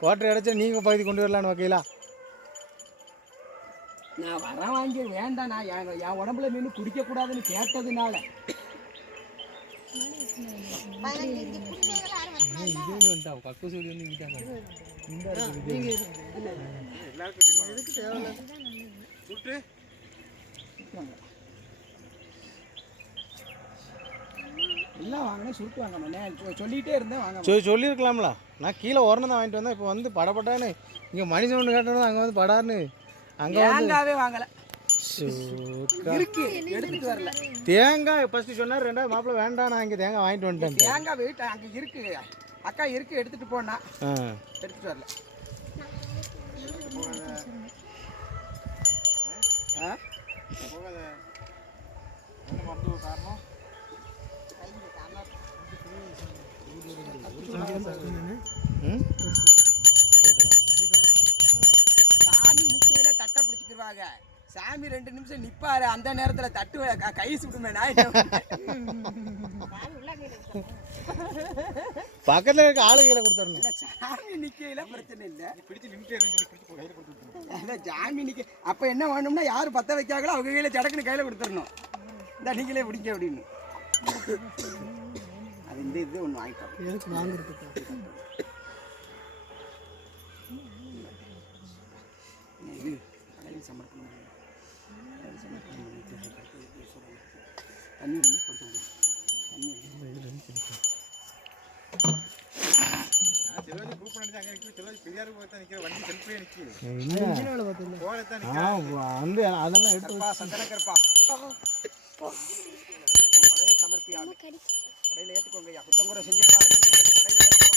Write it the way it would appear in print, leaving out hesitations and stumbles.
Quarter அடைச்சா நீங்க பகுதி கொண்டு வரலான்னு வகையிலா நான் வர வாங்கி வேண்டாம். நான் என் உடம்புல நின்று குடிக்க கூடாதுன்னு கேட்டதுனால எல்லாம் வாங்கினேன் சுருட்டு வாங்க சொல்லிகிட்டே இருந்தேன் வாங்க சொல்லியிருக்கலாம்ல. நான் கீழே உரணும் தான் வாங்கிட்டு வந்தேன். இப்போ வந்து படப்பட்டான்னு இங்கே மனுஷன் ஒன்று கேட்டோம், அங்கே வந்து படார்னு அங்கே தேங்காவே வாங்கலை. இருக்கு எடுத்துட்டு வரல. தேங்காய் ஃபஸ்ட்டு சொன்னார், ரெண்டாவது மாப்பிள்ளை வேண்டாம், நான் இங்கே தேங்காய் வாங்கிட்டு வந்துட்டேன். தேங்காய் வீட்டு அங்கே இருக்கு, அக்கா இருக்கு எடுத்துட்டு போனா எடுத்துட்டு வரல. சாமி நிக்கையில தட்டை பிடிச்சிக்கிடுவாங்க. சாமி 2 நிமிஷம் நிப்பாரு, அந்த நேரத்துல தட்டு கை சுடுமே. பக்கத்துல இருக்க ஆளு கையில கொடுத்துருங்க. சாமி நிக்கையில பிரச்சனை இல்லை. சாமி நிக்க அப்ப என்ன வேணும்னா யாரு பத்த வைக்காங்களோ அவங்க கையில சடக்குன்னு கையில கொடுத்துடணும். இந்த நீங்களே பிடிக்க அப்படின்னு அது இந்த இது ஒன்று வாங்கிட்டோம். வாங்குறதுக்கு இது கடையில் சமர்ப்பணம் தண்ணி வந்து கொடுத்து அதெல்லாம் எடுத்து சந்தனக்கருப்பா படையல் சமர்ப்பியாங்க. கடையில் ஏற்றுக்கோங்க. குத்தங்குறை செஞ்சிருக்காங்க. கடையில் ஏற்றுக்கோங்க.